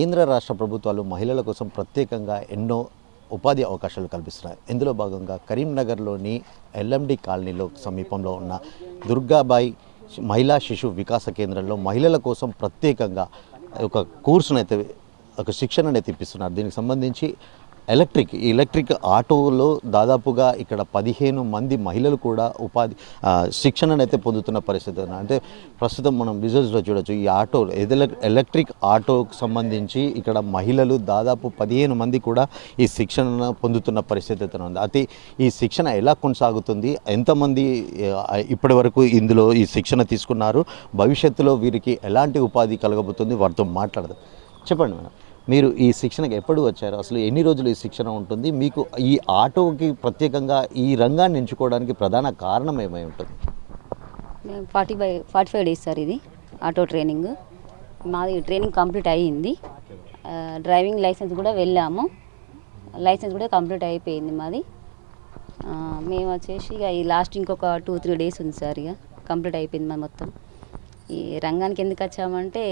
కేంద్ర రాష్ట్ర ప్రభుత్వాలు మహిళల కోసం ప్రత్యేకంగా ఎన్నో ఉపాధి అవకాశాలు కల్పిస్తున్నాయి. ఇందులో భాగంగా కరీంనగర్లోని ఎల్ఎండి కాలనీలో సమీపంలో ఉన్న దుర్గాబాయి మహిళా శిశు వికాస కేంద్రంలో మహిళల కోసం ప్రత్యేకంగా ఒక కోర్సునైతే ఒక శిక్షణనైతే ఇప్పిస్తున్నారు. దీనికి సంబంధించి ఎలక్ట్రిక్ ఎలక్ట్రిక్ ఆటోలో దాదాపుగా ఇక్కడ పదిహేను మంది మహిళలు కూడా ఉపాధి శిక్షణను అయితే పొందుతున్న పరిస్థితి. అంటే ప్రస్తుతం మనం విజువల్స్లో చూడొచ్చు ఈ ఆటో ఎలక్ట్రిక్ ఆటోకు సంబంధించి ఇక్కడ మహిళలు దాదాపు పదిహేను మంది కూడా ఈ శిక్షణను పొందుతున్న పరిస్థితి అయితే ఉంది. అయితే ఈ శిక్షణ ఎలా కొనసాగుతుంది? ఎంతమంది ఇప్పటి వరకు ఇందులో ఈ శిక్షణ తీసుకున్నారు? భవిష్యత్తులో వీరికి ఎలాంటి ఉపాధి కలగబోతుంది? వారితో మాట్లాడదాం. చెప్పండి మేడం. మీరు ఈ శిక్షణకు ఎప్పుడు వచ్చారు? అసలు ఎన్ని రోజులు ఈ శిక్షణ ఉంటుంది? మీకు ఈ ఆటోకి ప్రత్యేకంగా ఈ రంగాన్ని ఎంచుకోవడానికి ప్రధాన కారణం ఏమై ఉంటుంది? మేము forty five forty five days sir ఇది ఆటో ట్రైనింగ్. మాది ట్రైనింగ్ కంప్లీట్ అయ్యింది. డ్రైవింగ్ లైసెన్స్ కూడా వెళ్ళాము. లైసెన్స్ కూడా కంప్లీట్ అయిపోయింది మాది. మేము వచ్చేసి ఇక ఈ లాస్ట్ ఇంకొక టూ త్రీ డేస్ ఉంది సార్ ఇక. కంప్లీట్ అయిపోయింది మాది మొత్తం. ఈ రంగానికి ఎందుకు వచ్చామంటే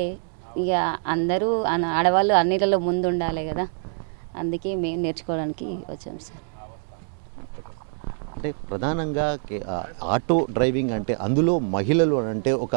ఇక అందరూ ఆడవాళ్ళు అన్నిటిలో ముందు ఉండాలి కదా. అందుకే మేము నేర్చుకోవడానికి వచ్చాం సార్. అంటే ప్రధానంగా ఆటో డ్రైవింగ్ అంటే అందులో మహిళలు అంటే ఒక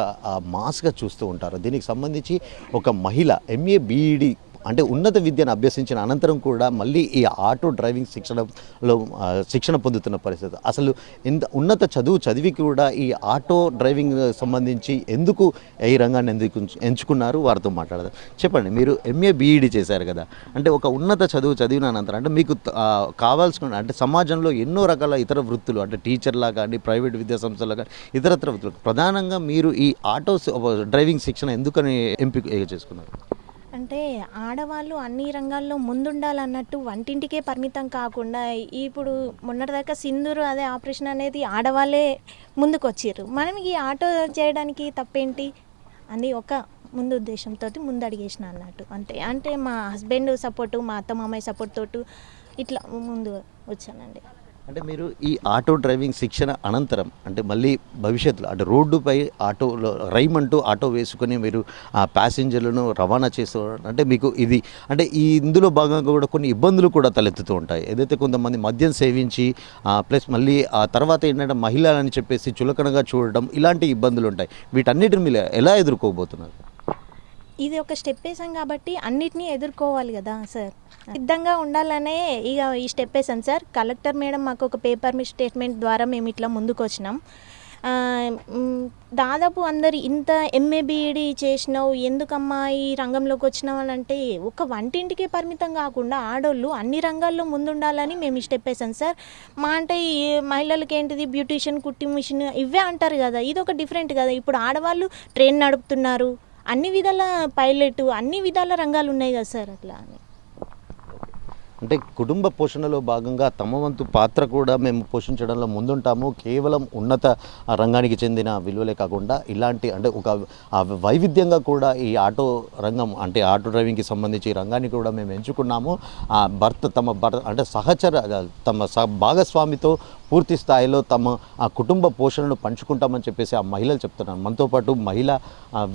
మాస్గా చూస్తూ ఉంటారు. దీనికి సంబంధించి ఒక మహిళ ఎంఏ బీఈడి అంటే ఉన్నత విద్యను అభ్యసించిన అనంతరం కూడా మళ్ళీ ఈ ఆటో డ్రైవింగ్ శిక్షణలో శిక్షణ పొందుతున్న పరిస్థితి. అసలు ఇంత ఉన్నత చదువు చదివి కూడా ఈ ఆటో డ్రైవింగ్ సంబంధించి ఎందుకు ఈ రంగాన్ని ఎందుకు ఎంచుకున్నారు? వారితో మాట్లాడదాం. చెప్పండి మీరు ఎంఏ బీఈడి చేశారు కదా. అంటే ఒక ఉన్నత చదువు చదివిన అనంతరం అంటే మీకు కావాల్సిన అంటే సమాజంలో ఎన్నో రకాల ఇతర వృత్తులు అంటే టీచర్లా కానీ ప్రైవేట్ విద్యా సంస్థలు కానీ ఇతరత్ర వృత్తులు. ప్రధానంగా మీరు ఈ ఆటో డ్రైవింగ్ శిక్షణ ఎందుకని ఎంపిక చేసుకున్నారు? అంటే ఆడవాళ్ళు అన్ని రంగాల్లో ముందుండాలన్నట్టు వంటింటికే పరిమితం కాకుండా ఇప్పుడు మొన్నటిదాకా సింధూరు అదే ఆపరేషన్ అనేది ఆడవాళ్ళే ముందుకు వచ్చారు మనం ఈ ఆటో చేయడానికి తప్పేంటి? అని ఒక ముందు ఉద్దేశంతో ముందు అడిగేసిన అన్నట్టు. అంతే. అంటే మా హస్బెండ్ సపోర్టు మా అత్త మామయ్య సపోర్ట్ తోటి ఇట్లా ముందు వచ్చానండి. అంటే మీరు ఈ ఆటో డ్రైవింగ్ శిక్షణ అనంతరం అంటే మళ్ళీ భవిష్యత్తులో అంటే రోడ్డుపై ఆటోలో రైమ్ అంటూ ఆటో వేసుకొని మీరు ఆ ప్యాసింజర్లను రవాణా చేస్తూ అంటే మీకు ఇది అంటే ఈ ఇందులో భాగంగా కూడా కొన్ని ఇబ్బందులు కూడా తలెత్తుతూ ఉంటాయి. ఏదైతే కొంతమంది మద్యం సేవించి ప్లస్ మళ్ళీ ఆ తర్వాత ఏంటంటే మహిళలని చెప్పేసి చులకనగా చూడడం ఇలాంటి ఇబ్బందులు ఉంటాయి. వీటన్నిటిని మీరు ఎలా ఎదుర్కోబోతున్నారు? ఇది ఒక స్టెప్ వేసాం కాబట్టి అన్నిటినీ ఎదుర్కోవాలి కదా సార్ సిద్ధంగా ఉండాలనే ఇక ఈ స్టెప్ వేసాం సార్ కలెక్టర్ మేడం మాకు ఒక పేపర్ మీ స్టేట్మెంట్ ద్వారా మేము ఇట్లా ముందుకు వచ్చినాం దాదాపు అందరు ఇంత ఎంఏ బీఈడి చేసినావు ఎందుకమ్మా ఈ రంగంలోకి వచ్చినావు అని అంటే ఒక వంటింటికే పరిమితం కాకుండా ఆడోళ్ళు అన్ని రంగాల్లో ముందుండాలని మేము ఈ స్టెప్ వేసాం సార్ మా అంటే ఈ మహిళలకి ఏంటిది బ్యూటీషియన్ కుట్టి మిషన్ ఇవే అంటారు కదా ఇది ఒక డిఫరెంట్ కదా. ఇప్పుడు ఆడవాళ్ళు ట్రైన్ నడుపుతున్నారు అన్ని విధాల పైలట్ అన్ని విధాల రంగాలు ఉన్నాయి కదా సార్ అట్లా అని. అంటే కుటుంబ పోషణలో భాగంగా తమ వంతు పాత్ర కూడా మేము పోషించడంలో ముందుంటాము. కేవలం ఉన్నత రంగానికి చెందిన విలువలే కాకుండా ఇలాంటి అంటే ఒక వైవిధ్యంగా కూడా ఈ ఆటో రంగం అంటే ఆటో డ్రైవింగ్కి సంబంధించి ఈ రంగాన్ని కూడా మేము ఎంచుకున్నాము. ఆ భర్త తమ భర్త అంటే సహచర తమ స భాగస్వామితో పూర్తి స్థాయిలో తమ ఆ కుటుంబ పోషణను పంచుకుంటామని చెప్పేసి ఆ మహిళలు చెప్తున్నారు. మనతో పాటు మహిళా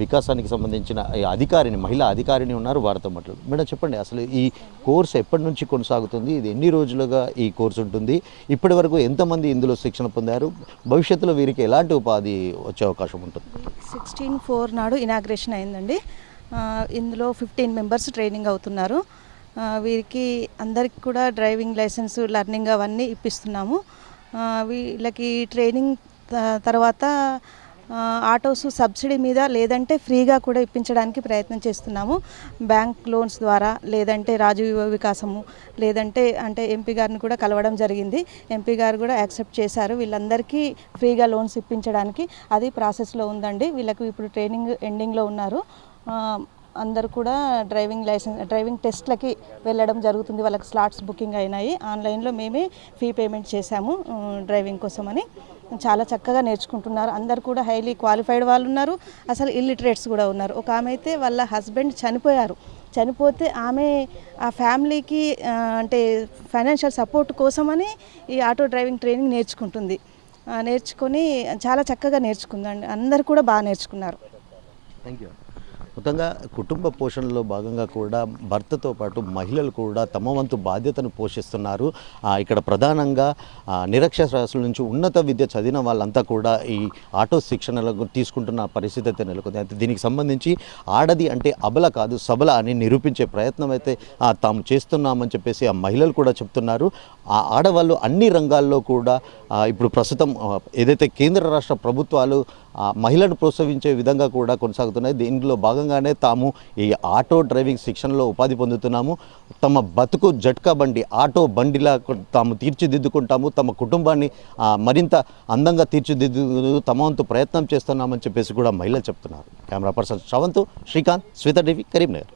వికాసానికి సంబంధించిన అధికారిని మహిళా అధికారిని ఉన్నారు వారితో మాట్లాడు. మేడం చెప్పండి అసలు ఈ కోర్సు ఎప్పటి నుంచి కొనసాగుతుంది? ఇది ఎన్ని రోజులుగా ఈ కోర్సు ఉంటుంది? ఇప్పటి వరకు ఎంతమంది ఇందులో శిక్షణ పొందారు? భవిష్యత్తులో వీరికి ఎలాంటి ఉపాధి వచ్చే అవకాశం ఉంటుంది? సిక్స్టీన్ ఫోర్ నాడు ఇనాగ్రేషన్ అయిందండి. ఇందులో ఫిఫ్టీన్ మెంబర్స్ ట్రైనింగ్ అవుతున్నారు. వీరికి అందరికి కూడా డ్రైవింగ్ లైసెన్స్ లర్నింగ్ అవన్నీ ఇప్పిస్తున్నాము. వీళ్ళకి ట్రైనింగ్ తర్వాత ఆటోస్ సబ్సిడీ మీద లేదంటే ఫ్రీగా కూడా ఇప్పించడానికి ప్రయత్నం చేస్తున్నాము. బ్యాంక్ లోన్స్ ద్వారా లేదంటే రాజు వికాసము లేదంటే అంటే ఎంపీ గారిని కూడా కలవడం జరిగింది. ఎంపీ గారు కూడా యాక్సెప్ట్ చేశారు. వీళ్ళందరికీ ఫ్రీగా లోన్స్ ఇప్పించడానికి అది ప్రాసెస్లో ఉందండి. వీళ్ళకు ఇప్పుడు ట్రైనింగ్ ఎండింగ్లో ఉన్నారు. అందరూ కూడా డ్రైవింగ్ లైసెన్స్ డ్రైవింగ్ టెస్ట్లకి వెళ్ళడం జరుగుతుంది. వాళ్ళకి స్లాట్స్ బుకింగ్ అయినాయి. ఆన్లైన్లో మేమే ఫీ పేమెంట్ చేశాము డ్రైవింగ్ కోసమని. చాలా చక్కగా నేర్చుకుంటున్నారు. అందరు కూడా హైలీ క్వాలిఫైడ్ వాళ్ళు ఉన్నారు. అసలు ఇల్లిటరేట్స్ కూడా ఉన్నారు. ఒక ఆమె అయితే వాళ్ళ హస్బెండ్ చనిపోయారు. చనిపోతే ఆమె ఆ ఫ్యామిలీకి అంటే ఫైనాన్షియల్ సపోర్ట్ కోసమని ఈ ఆటో డ్రైవింగ్ ట్రైనింగ్ నేర్చుకుంటుంది. నేర్చుకొని చాలా చక్కగా నేర్చుకుందండి. అందరు కూడా బాగా నేర్చుకున్నారు. థ్యాంక్ యూ మొత్తంగా కుటుంబ పోషణలో భాగంగా కూడా భర్తతో పాటు మహిళలు కూడా తమ వంతు బాధ్యతను పోషిస్తున్నారు. ఇక్కడ ప్రధానంగా నిరక్షరాస్తుల నుంచి ఉన్నత విద్య చదివిన వాళ్ళంతా కూడా ఈ ఆటో శిక్షణలకు తీసుకుంటున్న పరిస్థితి అయితే నెలకొంది. అయితే దీనికి సంబంధించి ఆడది అంటే అబల కాదు సబల అని నిరూపించే ప్రయత్నం అయితే తాము చేస్తున్నామని చెప్పేసి ఆ మహిళలు కూడా చెప్తున్నారు. ఆ ఆడవాళ్ళు అన్ని రంగాల్లో కూడా ఇప్పుడు ప్రస్తుతం ఏదైతే కేంద్ర రాష్ట్ర ప్రభుత్వాలు మహిళను ప్రోత్సహించే విధంగా కూడా కొనసాగుతున్నాయి. దీనిలో భాగంగానే తాము ఈ ఆటో డ్రైవింగ్ శిక్షణలో ఉపాధి పొందుతున్నాము. తమ బతుకు జట్కా బండి ఆటో బండిలా తాము తీర్చిదిద్దుకుంటాము. తమ కుటుంబాన్ని మరింత అందంగా తీర్చిదిద్దు తమ వంతు ప్రయత్నం చేస్తున్నామని చెప్పేసి కూడా మహిళలు చెప్తున్నారు. Camera person Sravanth Srikanth Swetha TV Karimnagar.